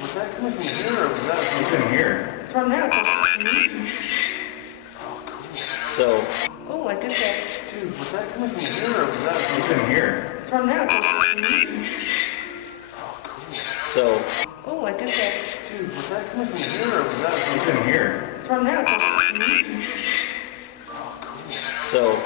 Was that coming from here or was that coming from here? From there. Oh, cool. So. Oh, I did that. Dude, was that coming from here or was that coming from here? From there. Oh, cool. So. Oh, I did that. Dude, was that coming from here or was that coming from here? From there. Oh, cool. So.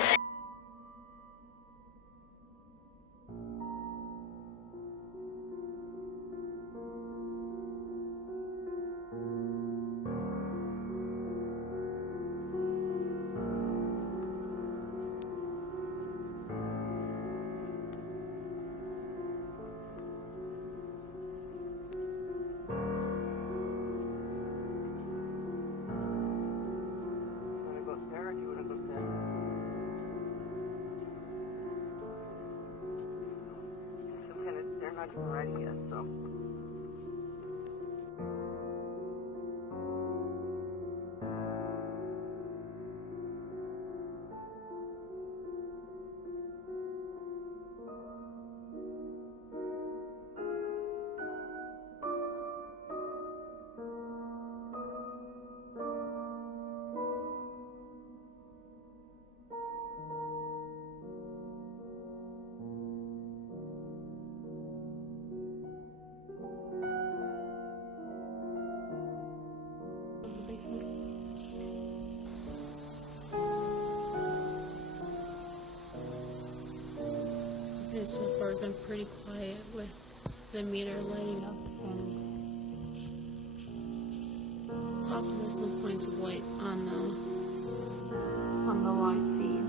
There, or do you want to go sit? Some kind of, they're not even ready yet, so. So far been pretty quiet with the meter lighting up, and also there's some points of light on the live feed.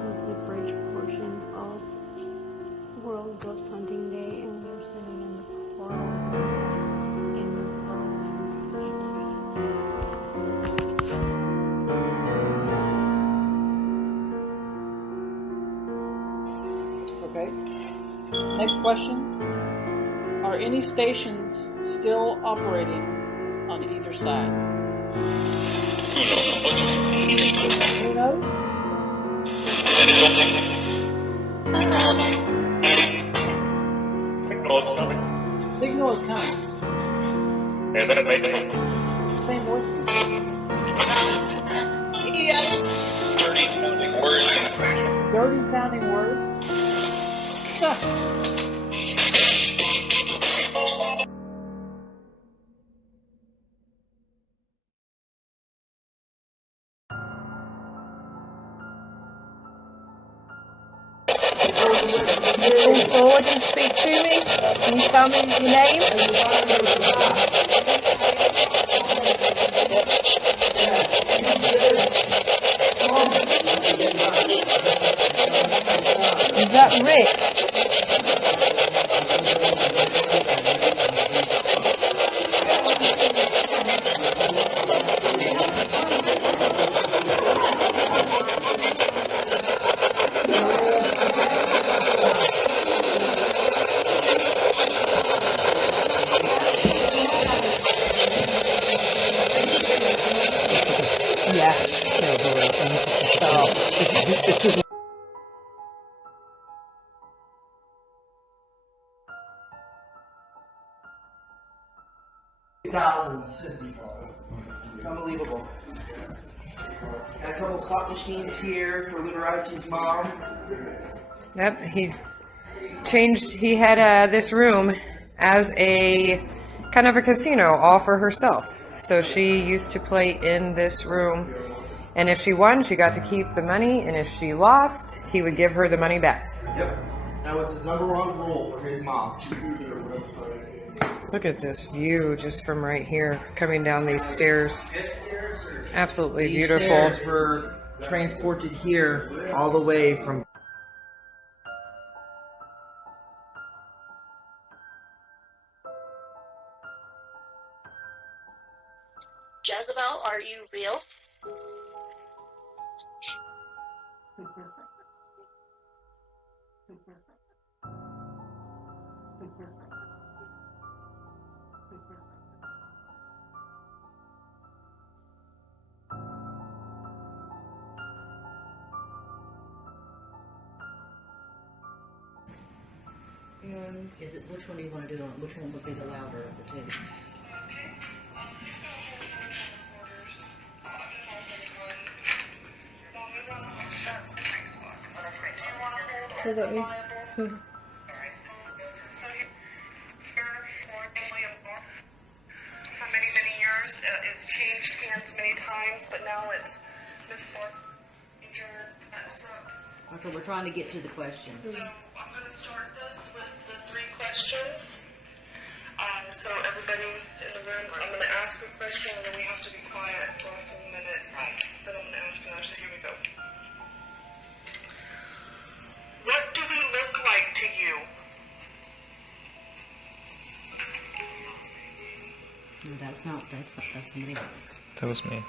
This is the bridge portion of World Ghost Hunting Day, and we're sitting in the portal in the Okay. Next question. Are any stations still operating on either side? Who knows? Signal is coming. It's the same voice. Dirty sounding words. Dirty sounding words? Move forward and speak to me. Can you tell me your name? Is that Rick? Yeah. 2000s. It's unbelievable. Got a couple slot machines here for Liberace's mom. Yep, he changed. He had this room as a kind of a casino all for herself. So she used to play in this room, and if she won, she got to keep the money, and if she lost, he would give her the money back. Yep. That was his number one rule for his mom. Look at this view just from right here, coming down these stairs. Absolutely These beautiful. stairs were transported here all the way from. Jezebel, are you real? And Is it, which one do you want to do? Which one would be the louder of the two? So that we. For many, many years. It's changed hands many times, but now it's Miss Fortune. Okay, we're trying to get to the questions. So I'm going to start this with the 3 questions. So everybody in the room, I'm going to ask a question and then we have to be quiet for a full minute. Then I'm going to ask another. So here we go. What do we look like to you? No, that's somebody else. That was me.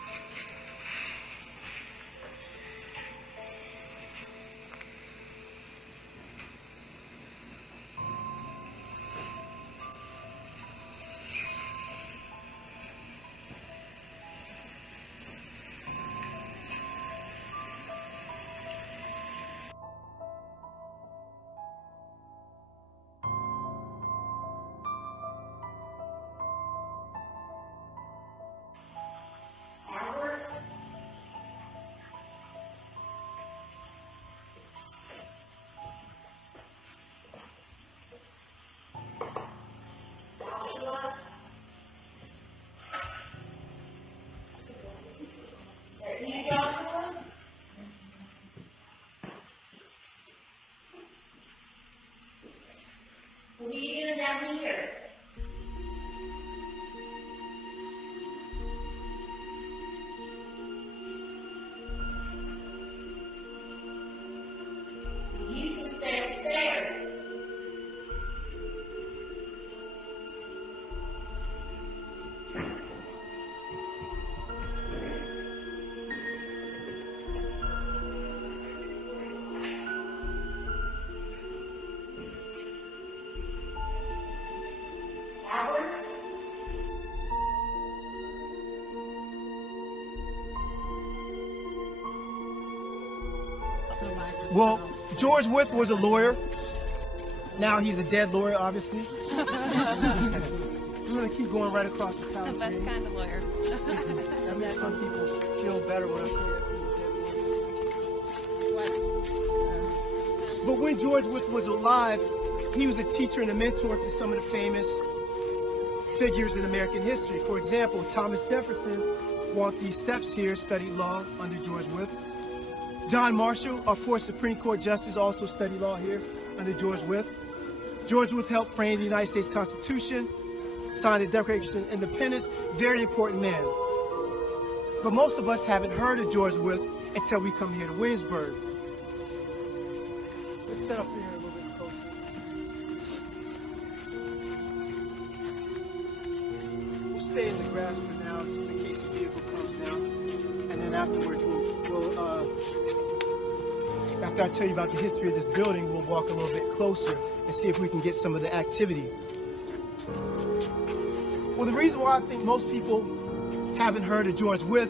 What are you doing down here? You used to stay upstairs. Well, George Wythe was a lawyer. Now he's a dead lawyer, obviously. We're going to keep going right across the couch. The best kind of lawyer. That makes some people feel better when I say it. But when George Wythe was alive, he was a teacher and a mentor to some of the famous figures in American history. For example, Thomas Jefferson walked these steps here, studied law under George Wythe. John Marshall, our fourth Supreme Court Justice, also studied law here under George Wythe. George Wythe helped frame the United States Constitution, signed the Declaration of Independence, very important man. But most of us haven't heard of George Wythe until we come here to Williamsburg. Let's set up here a little bit closer. We'll stay in the grass for now, just in case a vehicle comes down. And then afterwards, after I tell you about the history of this building, we'll walk a little bit closer and see if we can get some of the activity. Well, the reason why I think most people haven't heard of George Wythe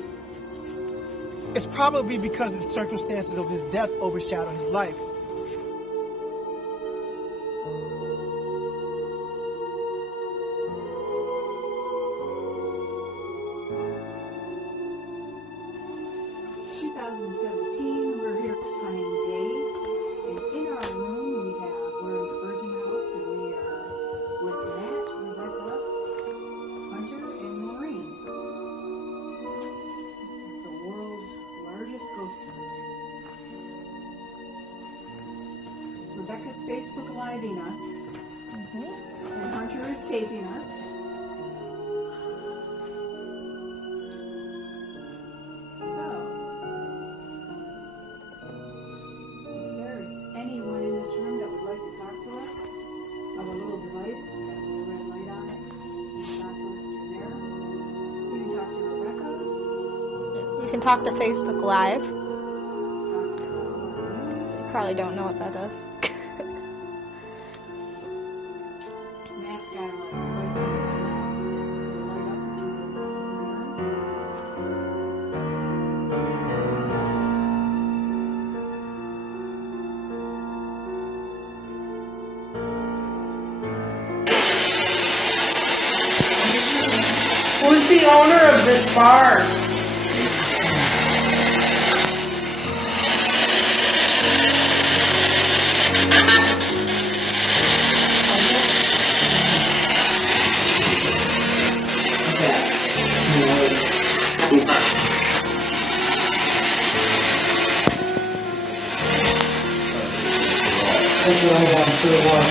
is probably because of the circumstances of his death overshadowed his life. We're here hunting day, and in our room we're in the Virgin House, and we are with Matt Rebecca's Facebook Living us. And Hunter is taping us. So, if there is anyone in this room that would like to talk to us, have a little device that has a red light on it. You can talk to us through there. You can talk to Rebecca. You can talk to Facebook Live. You probably don't know what that does. Matt's got a device on his lap. Light up Who's the owner of this bar? That's what I want for the one.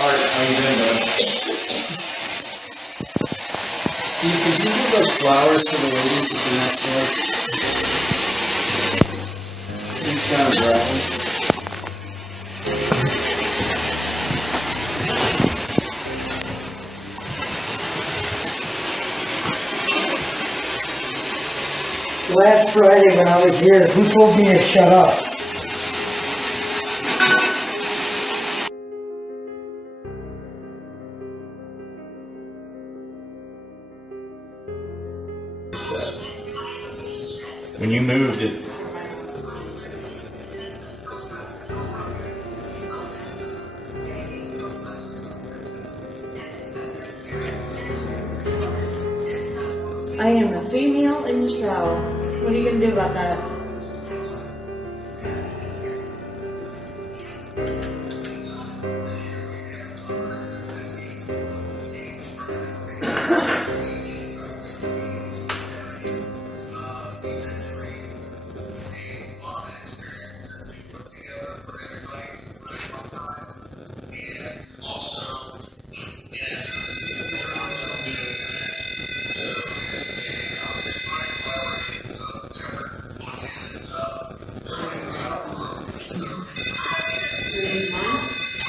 Art, how you doing, bud? Steve, could you give those flowers to the ladies at the next door? Things down gravel. Last Friday when I was here, who told me to shut up? When you moved it, I am a female in this trowel. What are you going to do about that?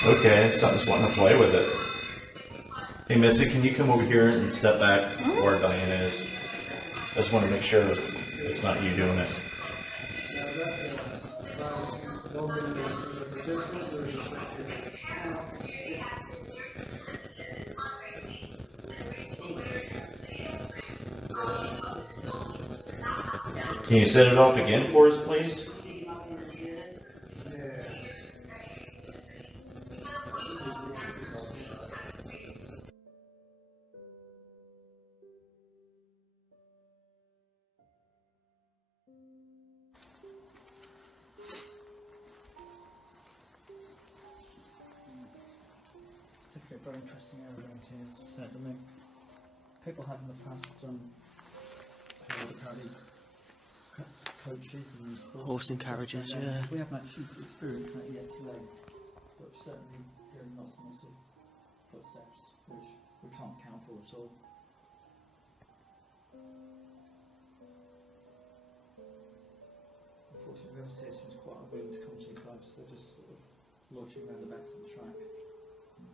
okay, something's wanting to play with it. Hey, Missy, can you come over here and step back where Diana is? I just want to make sure that it's not you doing it. Can you set it off again for us, please? Definitely a very interesting area around here, certainly. People have in the past apparently coaches and horse and carriages, yeah. We haven't actually experienced that yet today, but certainly hearing lots and lots of footsteps, which we can't count for at all. Unfortunately, we have citizens quite unwilling to come too close. They're just sort of loitering around the back of the track,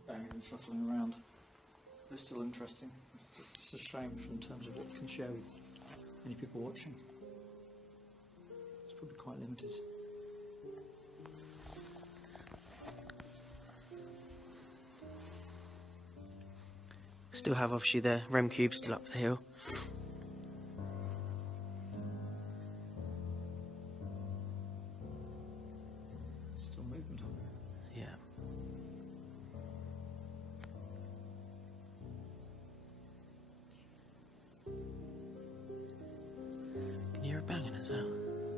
banging and shuffling around. They're still interesting. It's just a shame in terms of what we can share with any people watching. It's probably quite limited. Still have obviously the REM cube still up the hill. Still movement on it. Yeah. Can you hear a banging as well?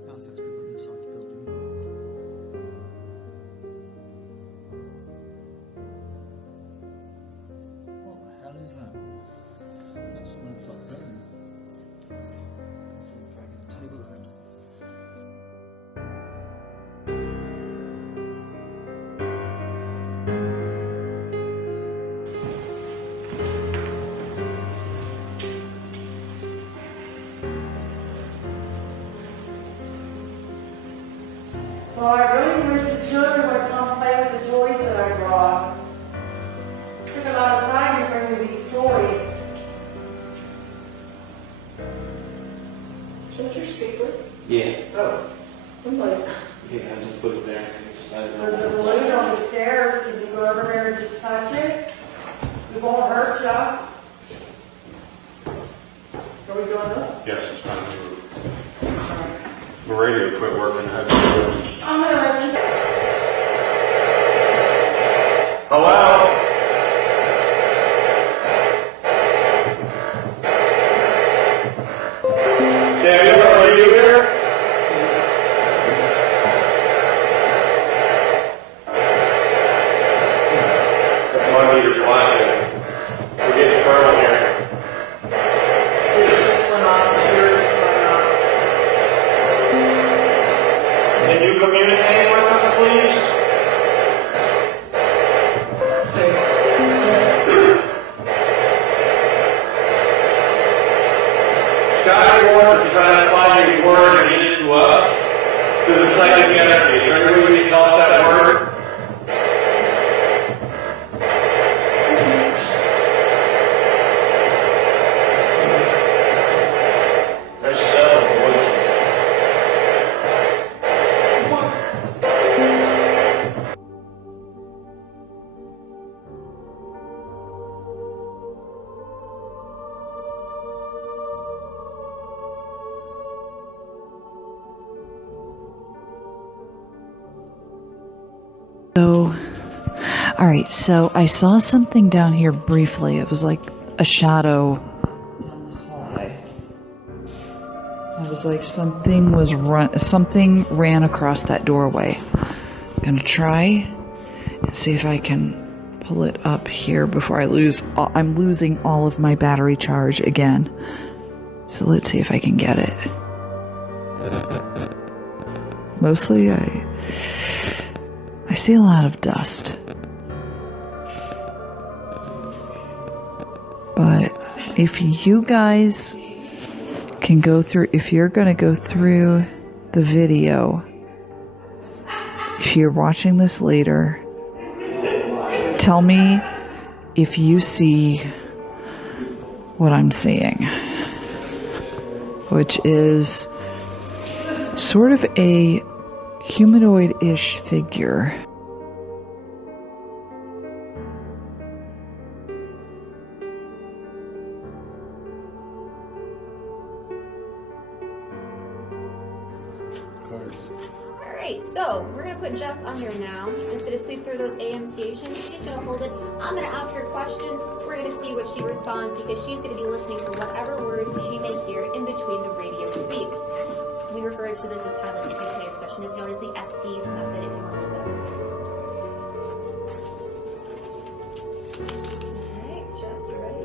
That's people inside the building. What the hell is that? That's someone inside the building. Dragging the table around. Is your speaker? Yeah. Oh. Somebody. Yeah, I just put it there. There's a balloon on the stairs. Can you go over there and just touch it? It won't hurt you. Are we going up? Yes, it's fine. The radio quit working. I'm gonna let you. Hello? Daniel, are you here? That might be your flashing. We're getting Carl here. Can you communicate with us, please? Sky Ward is trying to find a word and get it to us. Because it's like the energy. Is there any way we can tell us that word? There's 7 voices. So, alright, so I saw something down here briefly. It was like a shadow down this hallway. I was like, something ran across that doorway. I'm gonna try and see if I can pull it up here before I lose. I'm losing all of my battery charge again. So let's see if I can get it. Mostly I see a lot of dust. But if you guys can go through, if you're going to go through the video, if you're watching this later, tell me if you see what I'm seeing, which is sort of a humanoid-ish figure. Alright, so we're going to put Jess on here now. It's going to sweep through those AM stations. She's going to hold it. I'm going to ask her questions. We're going to see what she responds because she's going to be listening for whatever words she may hear in between the radio speaks. We refer to this as kind of like a two-player session. It's known as the SD's method if you want to look it up. Alright, Jess, you ready?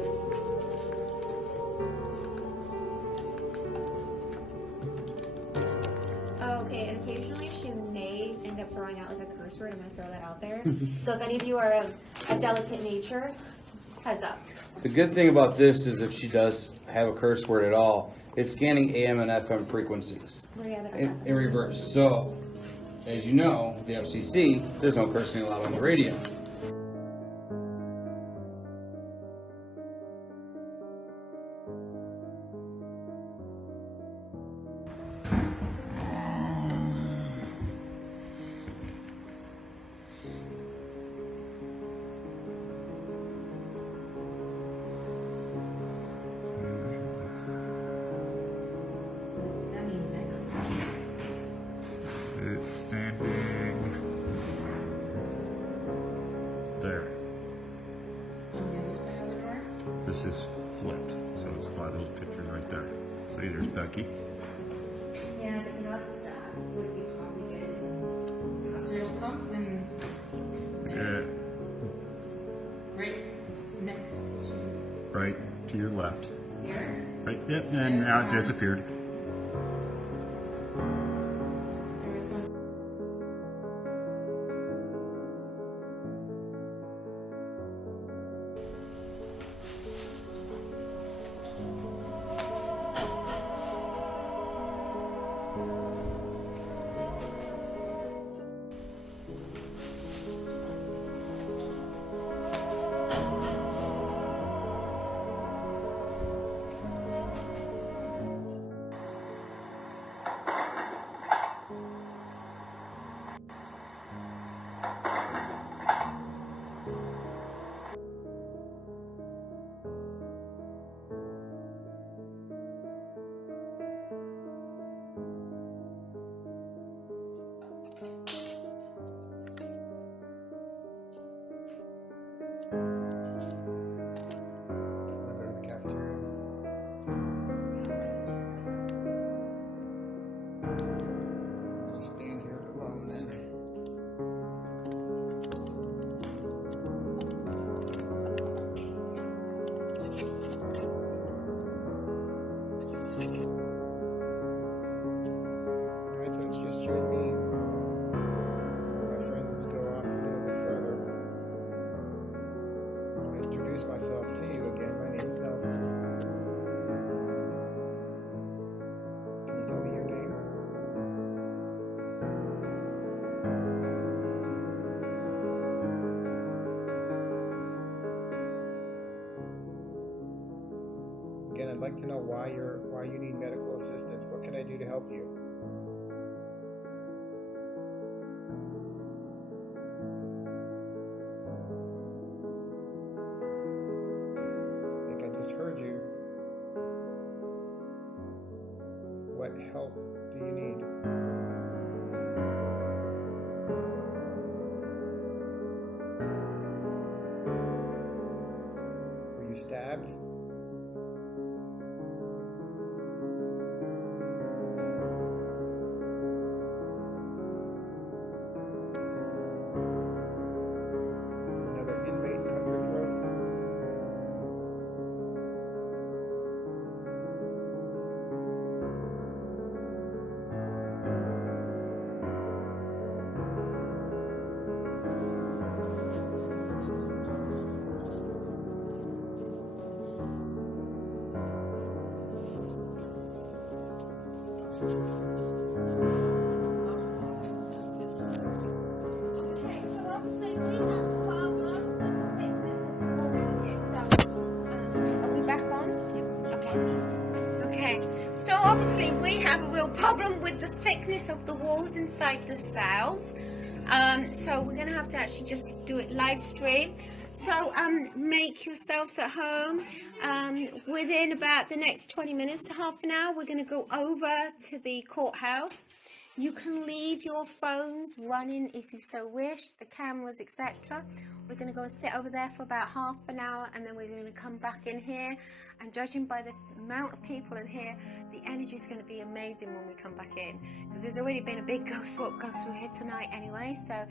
Okay, and occasionally she may end up throwing out like a curse word. I'm going to throw that out there. So if any of you are of a delicate nature, heads up. The good thing about this is if she does have a curse word at all, it's scanning AM and FM frequencies in reverse. So, as you know, the FCC, there's no cursing allowed on the radio. It's standing there. On the other side of the door? This is flipped, so it's by those pictures right there. See, there's Becky. Yeah, but you know what? That would be probably good. Is there something Yeah, right next to right to your left. here? Right, yep, and now it disappeared. There was some. Alright, so it's just you and me. My friends go off a little bit further. I'm going to introduce myself to you again. My name is Nelson. Can you tell me your name? Again, I'd like to know why you need medical assistance. What can I do to help you? I think I just heard you. What help do you need? Were you stabbed? Another inmate cut your throat? Okay, so obviously we have 12 months of the thickness of the walls in here. So, are we back on? Okay. Okay. So obviously we have a real problem with the thickness of the walls inside the cells. So we're gonna have to actually just do it live stream. So make yourselves at home. Within about the next 20 minutes to half an hour, we're gonna go over to the courthouse. You can leave your phones running if you so wish, the cameras, etc. We're going to go and sit over there for about half an hour, and then we're going to come back in here. And judging by the amount of people in here, the energy is going to be amazing when we come back in. Because there's already been a big ghost walk go through here tonight anyway. So,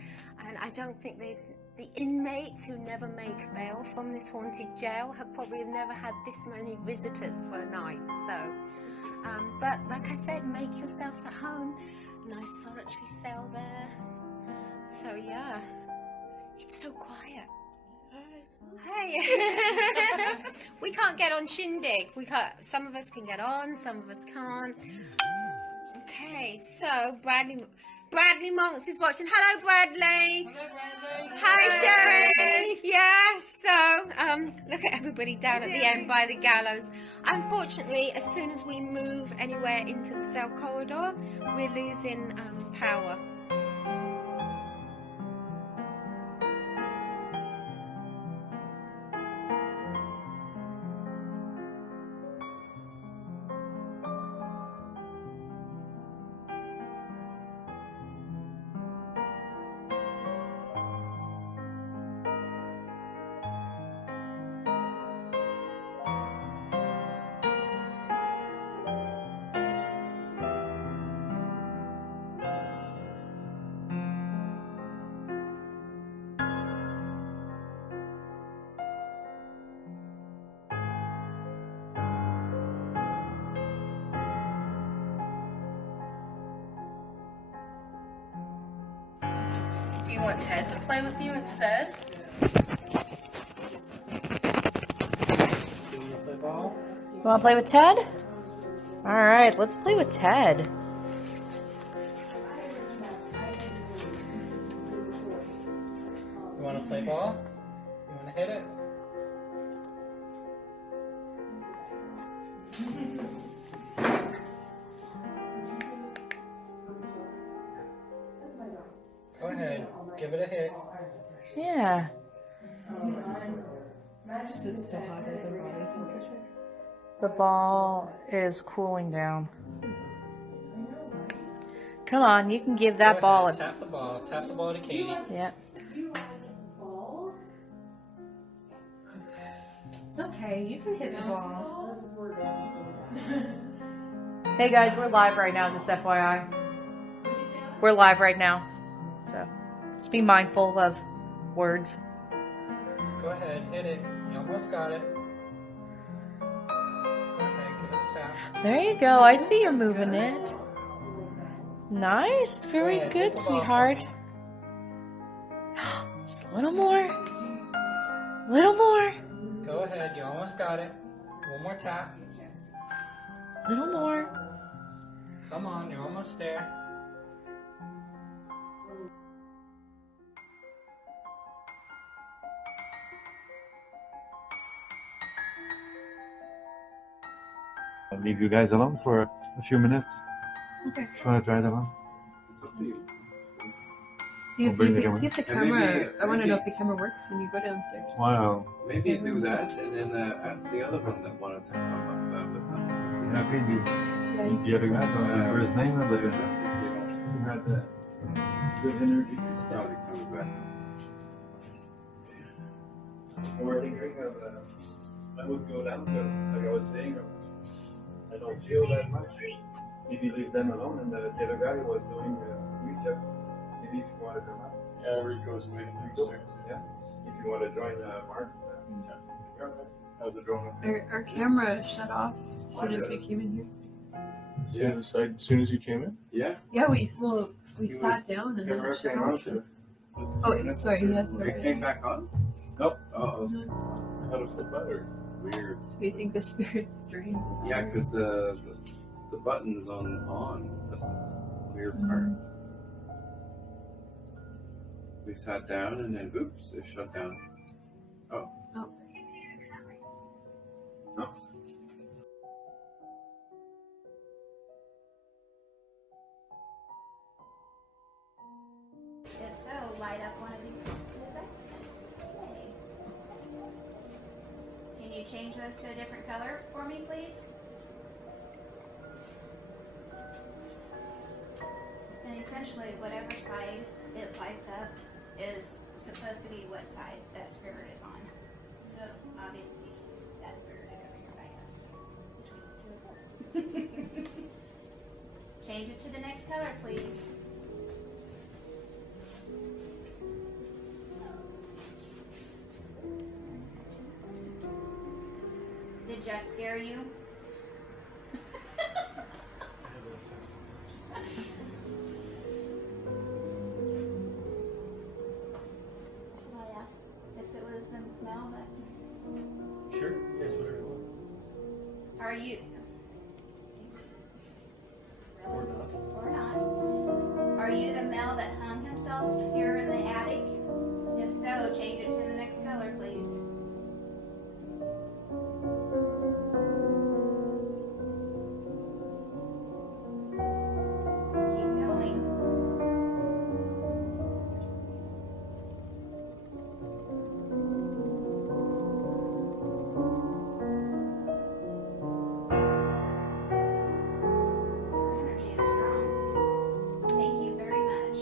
and I don't think the inmates who never make bail from this haunted jail have probably never had this many visitors for a night. So, but like I said, make yourselves at home. Nice solitary cell there. So yeah, it's so quiet. Hey, we can't get on Shindig. We can't. Some of us can get on, some of us can't. Okay, so Bradley Monks is watching. Hello, Bradley. Hello, Bradley. Hi, Sherry. Yes. So look at everybody down at the end by the gallows. Unfortunately, as soon as we move anywhere into the cell corridor, we're losing power. Do you want Ted to play with you instead? You want to play with Ted? All right, let's play with Ted. You want to play ball? You want to hit it? Go ahead, give it a hit. Yeah. Is it still hotter than body temperature? The ball is cooling down. Come on, you can give that Go ball a... ahead, tap the ball. Tap the ball to Katie. Yep. It's okay, you can hit the ball. Hey guys, we're live right now, just FYI. We're live right now. So, just be mindful of words. Go ahead, hit it. You almost got it. Go ahead, give it a There you go. I see you're moving it. Nice. Very good, sweetheart. Just a little more. A little more. Go ahead, you almost got it. One more tap. A little more. Come on, you're almost there. I'll leave you guys alone for a few minutes. Okay. Just want to try them on. See I'll if bring you the can camera. see if the camera. I want to know if the camera works when you go downstairs. Wow. Maybe do that and then ask the other one that wanted to come up with us. And see. Okay, the other guy, don't remember his name, but he had good energy. He's probably coming back. We're thinking of, I would go down because, like I was saying, I don't feel that much. Maybe leave them alone, and the other guy was doing reach-up. Maybe if you want to come up. Yeah, Rico's waiting downstairs. Yeah. If you want to join Mark. How's it going? Our camera shut off as soon as we came in here. As soon as you came in? Yeah. Yeah, we sat down and then it shut off. Oh, sorry, he has It came back on? Nope. Uh-oh. How does it better? Weird. Do we think the spirit's drained? Yeah, because the button's on. That's the weird part. We sat down and then oops, it shut down. Oh. Oh. No. If so, light up one of these devices. Yay. Can you change those to a different color for me, please? And essentially, whatever side it lights up is supposed to be what side that spirit is on. So, obviously, that spirit is over here by us. Between the two of us. Change it to the next color, please. Did Jeff scare you? I asked if it was the male that... Sure, yes, whatever you want. Are you... Or not. Or not. Are you the male that hung himself here in the attic? If so, change it to the next color, please. Keep going. Your energy is strong. Thank you very much.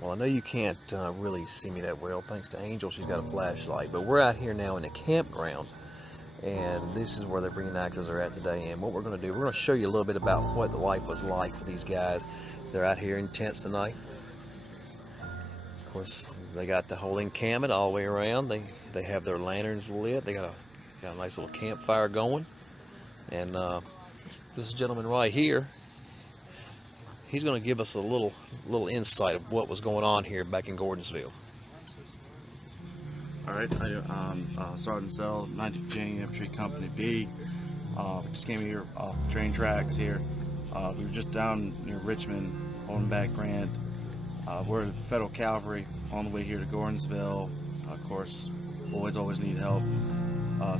Well, I know you can't really see me that well, thanks to Angel. She's got a flashlight. But we're out here now in the campground, and this is where the reenactors are at today. And what we're going to do, we're going to show you a little bit about what the life was like for these guys. They're out here in tents tonight. Of course, they got the whole encampment all the way around. They have their lanterns lit. They got a nice little campfire going. And this gentleman right here, he's going to give us a little insight of what was going on here back in Gordonsville. All right, Sergeant Sell, 19th Virginia Infantry Company B. Just came here off the train tracks here. We were just down near Richmond, holding back Grant. We're the Federal Cavalry on the way here to Gordonsville. Of course, boys always need help.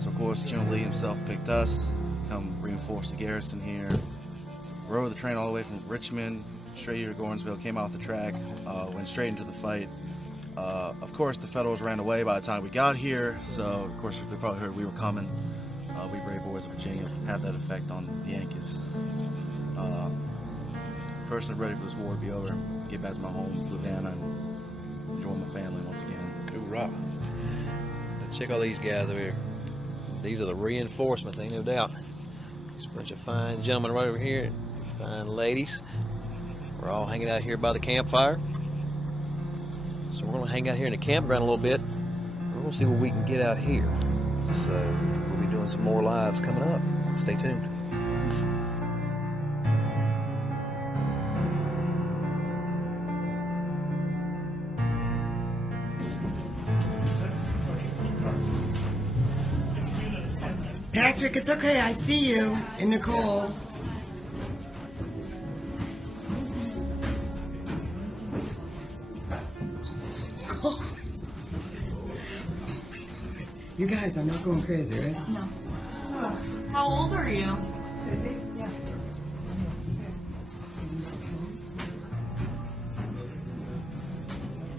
So of course, General Lee himself picked us, come reinforce the garrison here. Rode the train all the way from Richmond straight here to Gordonsville, came off the track, went straight into the fight. Of course, the Federals ran away by the time we got here, so of course they probably heard we were coming. We brave boys of Virginia have that effect on the Yankees. Personally ready for this war to be over, get back to my home, Fluvanna, and enjoy my family once again. Hoorah. Check all these guys over here. These are the reinforcements, ain't no doubt. There's a bunch of fine gentlemen right over here, fine ladies. We're all hanging out here by the campfire. So we're gonna hang out here in the campground a little bit. We're gonna see what we can get out here. So we'll be doing some more lives coming up. Stay tuned. Patrick, it's okay. I see you. And Nicole. You guys are not going crazy, right? No. How old are you?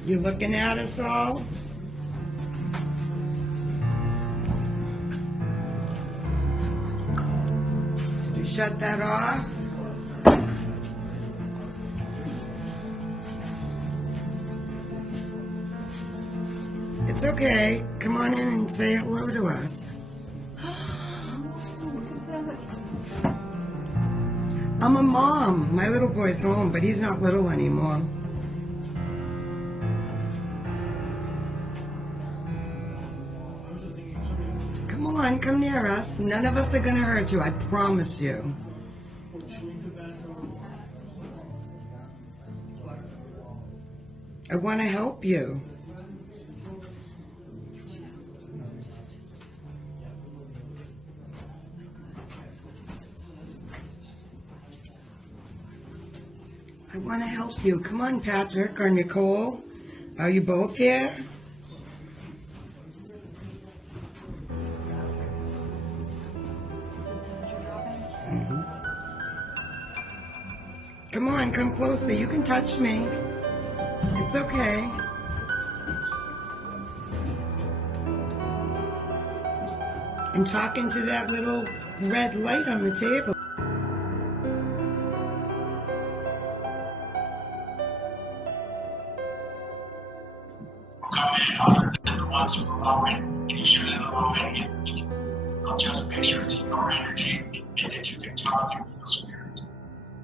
You looking at us all? Did you shut that off? It's okay. Come on in and say hello to us. I'm a mom. My little boy's home, but he's not little anymore. Come on, come near us. None of us are gonna hurt you, I promise you. I want to help you. I want to help you. Come on, Patrick or Nicole. Are you both here? Come on, come closer. You can touch me. It's okay. And talking to that little red light on the table. Come in other than the ones who are low end, and you should have low end energy. I'll just make sure it's your energy and that you can talk and feel spirit.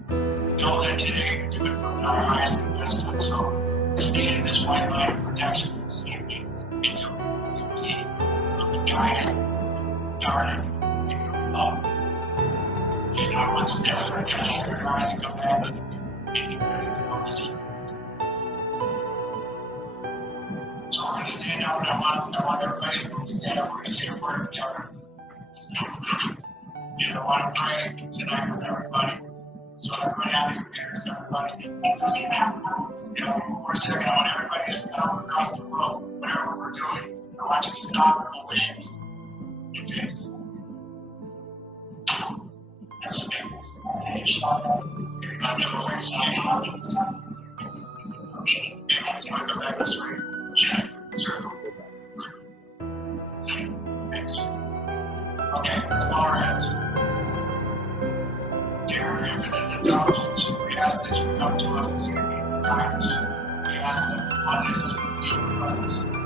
Know that today you're doing from our highest and best good, so stay in this white light of protection this evening, and you'll be guided, guarded, and you'll be loved. You know, once everyone can open your eyes and come back with you, and get ready to go this evening. So we're going to stand up, and I want everybody to stand up. We're going to say a word together. And I want to pray tonight with everybody. So everybody out of your ears, everybody. You know, for a second, I want everybody to stop across the road, whatever we're doing. I want you to stop and hold hands. Okay. That's me. I'm never going to say anything. Okay, I'm going to go back this way. Check. Circle. Thanks. Okay, let's bow our heads. Dear infinite intelligence, we ask that you come to us this evening and guide us. We ask that oneness be with us this evening.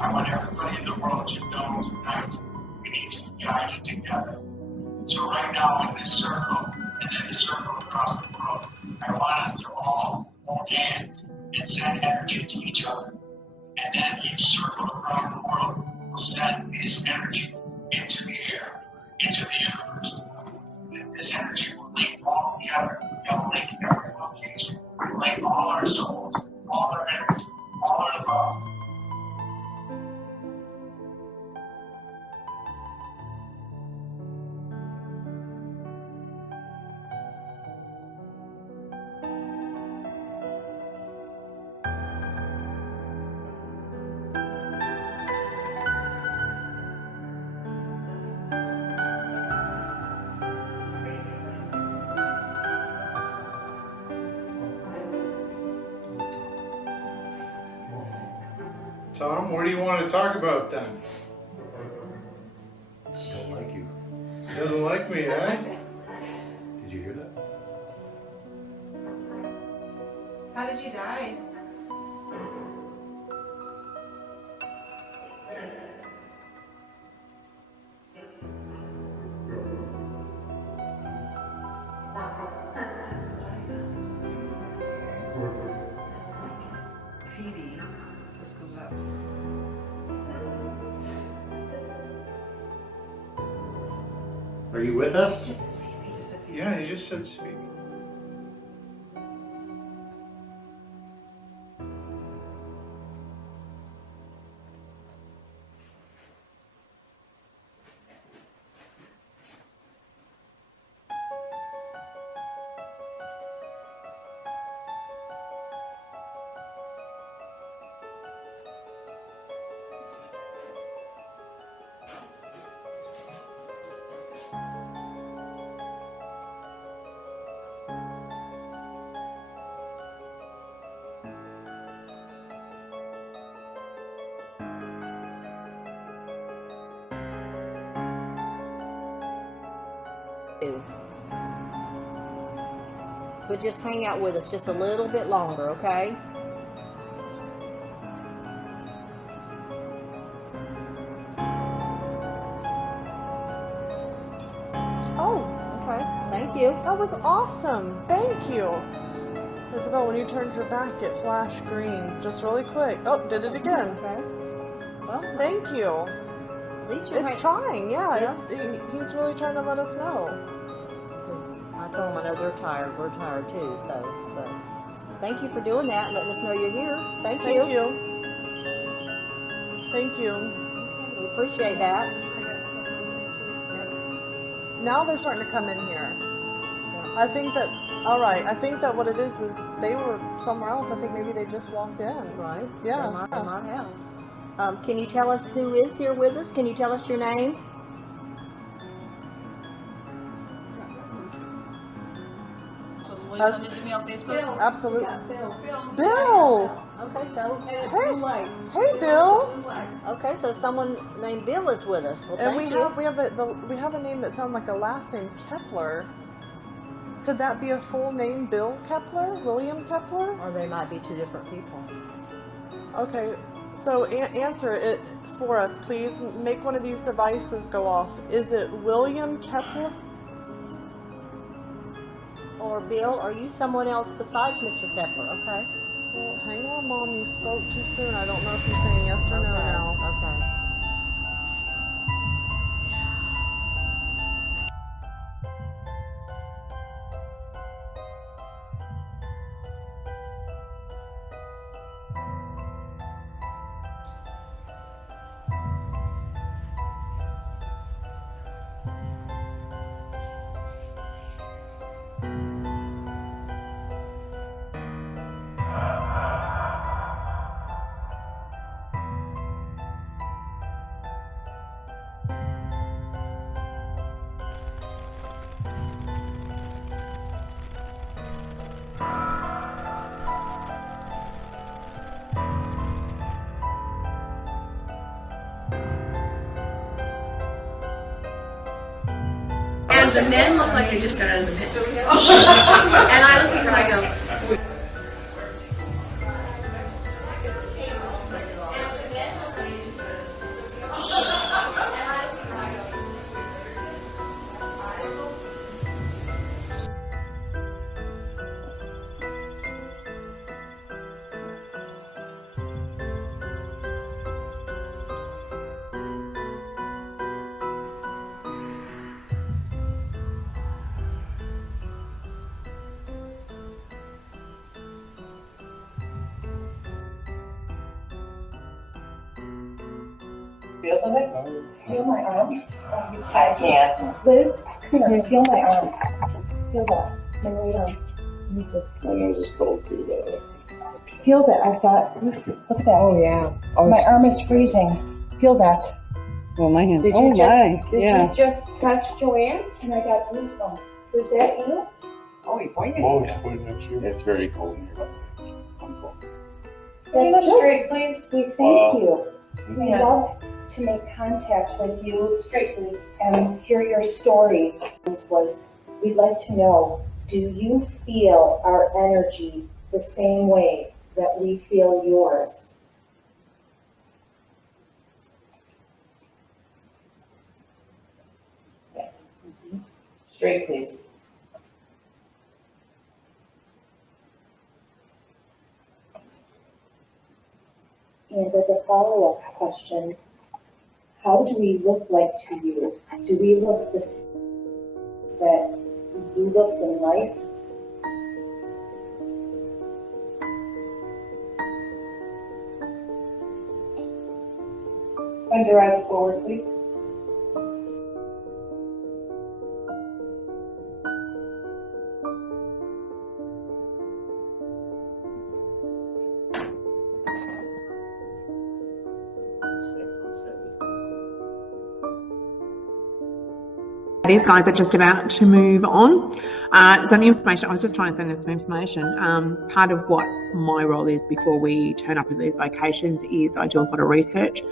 I want everybody in the world to know tonight we need to be guided together. So right now in this circle, and then the circle across the world, I want us to all hold hands and send energy to each other. And then each circle across the world will send this energy into the air, into the universe. This energy will link all together. It will link every location. It will link all our souls, all our energy, all our love. Tom, what do you want to talk about then? She don't like you. She doesn't like me, eh? Did you hear that? How did you die? Phoebe, this goes up. Are you with us? He just said Phoebe. Yeah, he just said Phoebe. But just hang out with us just a little bit longer, okay? Oh, okay. Thank you. That was awesome. Thank you. Isabel, when you turned your back, it flashed green. Just really quick. Oh, did it again. Okay. Well, thank you. At least you're It's trying, yeah. Yeah. He's really trying to let us know. I told them I know they're tired. We're tired too, so, but thank you for doing that and letting us know you're here. Thank you. Thank you. Thank you. We appreciate that. Now they're starting to come in here. I think that, all right, I think that what it is they were somewhere else. I think maybe they just walked in. Right. Yeah. They might have. Can you tell us who is here with us? Can you tell us your name? Send it to me on Facebook? Absolutely. Bill. Bill! Okay, so Hey, Bill. Okay, so someone named Bill is with us. Well, And thank you. we have a name that sounds like the last name Kepler. Could that be a full name, Bill Kepler, William Kepler? Or they might be two different people. Okay, so answer it for us, please. Make one of these devices go off. Is it William Kepler? Or Bill, are you someone else besides Mr. Kepler? Okay. Well, hang on, Mom. You spoke too soon. I don't know if you're saying yes or no now. Okay. And the men look like they just got out of the pit. And I look at her and I go, Feel something? Feel my arm? I can't. Liz, come here. Feel my arm. Feel that. My right arm. My nose is cold too, by the way. Feel that. I've got. Look at that. Oh yeah. My arm is freezing. Feel that. Well, my hand. Did Oh you just, my. Did Yeah. you just touch Joanne? And I got goosebumps. Was that you? Oh, you pointed. Oh, he's pointing at you. It's very cold in here. I'm cold. Can you go straight, please? We thank you. We Yeah. love to make contact with you. Straight, please. And hear your story. This was, we'd like to know, do you feel our energy the same way that we feel yours? Yes. Straight, please. And as a follow-up question, how do we look like to you? Do we look the same that you looked in life? Bend your eyes forward, please. These guys are just about to move on. So the information, I was just trying to send them some information. Part of what my role is before we turn up at these locations is I do a lot of research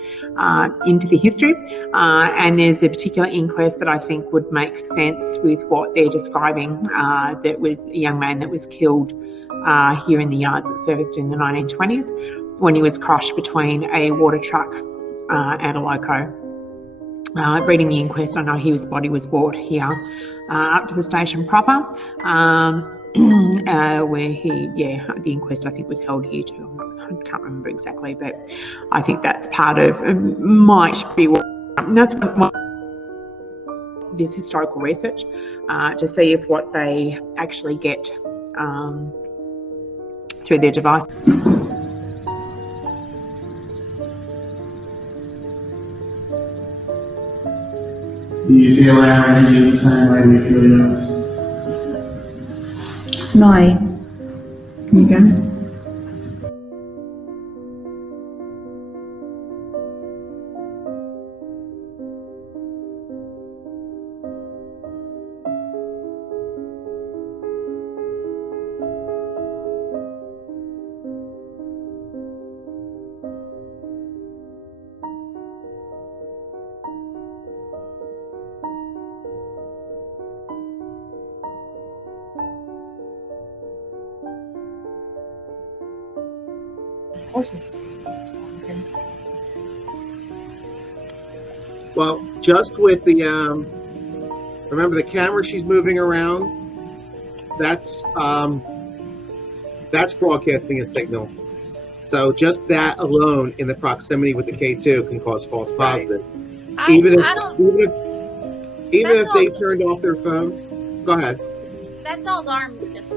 into the history. And there's a particular inquest that I think would make sense with what they're describing. That was a young man that was killed here in the yards that serviced in the 1920s when he was crushed between a water truck and a loco. Reading the inquest, I know his body was brought here up to the station proper, where the inquest I think was held here too. I can't remember exactly, but I think that's part of, might be what, that's what this historical research, to see if what they actually get through their device. Do you feel our energy the same way we feel yours? No. Can you go? Okay. Well, just with the remember the camera she's moving around, that's broadcasting a signal. So just that alone in the proximity with the K2 can cause false positive. Even if they turned off their phones. Go ahead. That's all arm just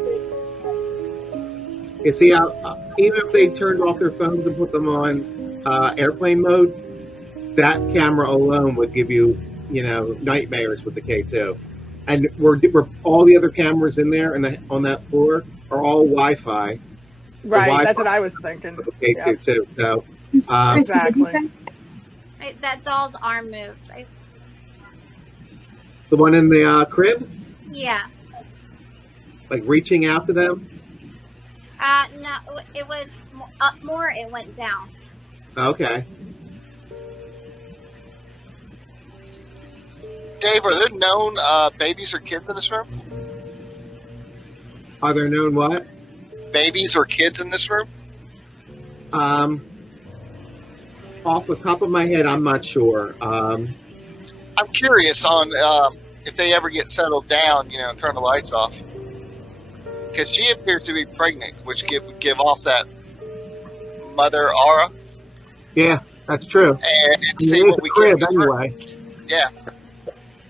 You see how even if they turned off their phones and put them on airplane mode, that camera alone would give you, nightmares with the K2. And we're all the other cameras in there and on that floor are all Wi-Fi. Right, that's what I was thinking. The K2 too. So exactly. right, that doll's arm moved. Right? The one in the crib, Yeah. like reaching out to them. No, it was up more. It went down. Okay. Dave, are there known babies or kids in this room? Are there known what? Babies or kids in this room? Off the top of my head, I'm not sure. I'm curious on if they ever get settled down, and turn the lights off. Because she appears to be pregnant, which would give off that mother aura. Yeah, that's true. And see what we get in this room. Anyway. Yeah.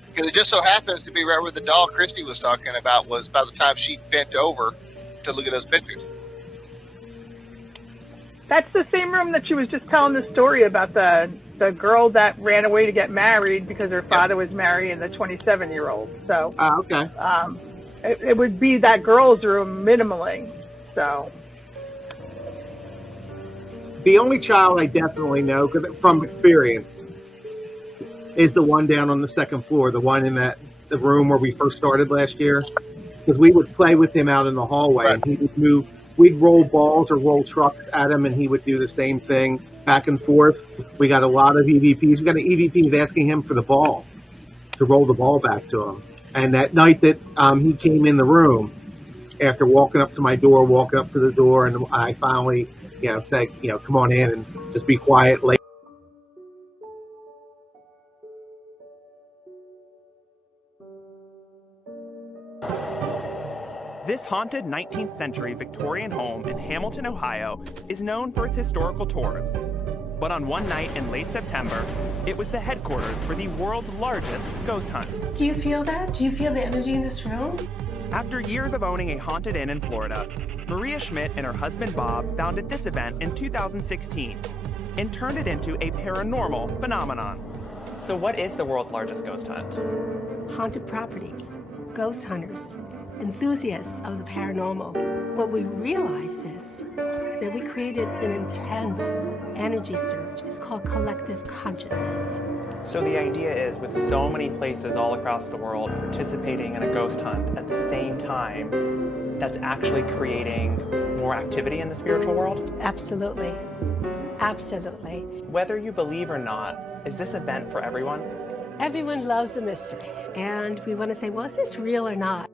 Because it just so happens to be right where the doll Christy was talking about was by the time she bent over to look at those pictures. That's the same room that she was just telling the story about the girl that ran away to get married because her father was marrying the 27-year-old. So okay. It would be that girl's room minimally. So the only child I definitely know, 'cause from experience, is the one down on the second floor, the one in the room where we first started last year. Because we would play with him out in the hallway, and he would move. We'd roll balls or roll trucks at him, and he would do the same thing back and forth. We got a lot of EVPs. We got an EVP asking him for the ball, to roll the ball back to him. And that night that he came in the room, after walking up to my door, walking up to the door, and I finally, said, come on in and just be quiet. This haunted 19th century Victorian home in Hamilton, Ohio is known for its historical tours. But on one night in late September, it was the headquarters for the world's largest ghost hunt. Do you feel that? Do you feel the energy in this room? After years of owning a haunted inn in Florida, Maria Schmidt and her husband Bob founded this event in 2016 and turned it into a paranormal phenomenon. So what is the world's largest ghost hunt? Haunted properties, ghost hunters, enthusiasts of the paranormal. What we realized is that we created an intense energy surge. It's called collective consciousness. So the idea is, with so many places all across the world participating in a ghost hunt at the same time, that's actually creating more activity in the spiritual world? Absolutely. Absolutely. Whether you believe or not, is this event for everyone? Everyone loves a mystery, and we want to say, well, is this real or not?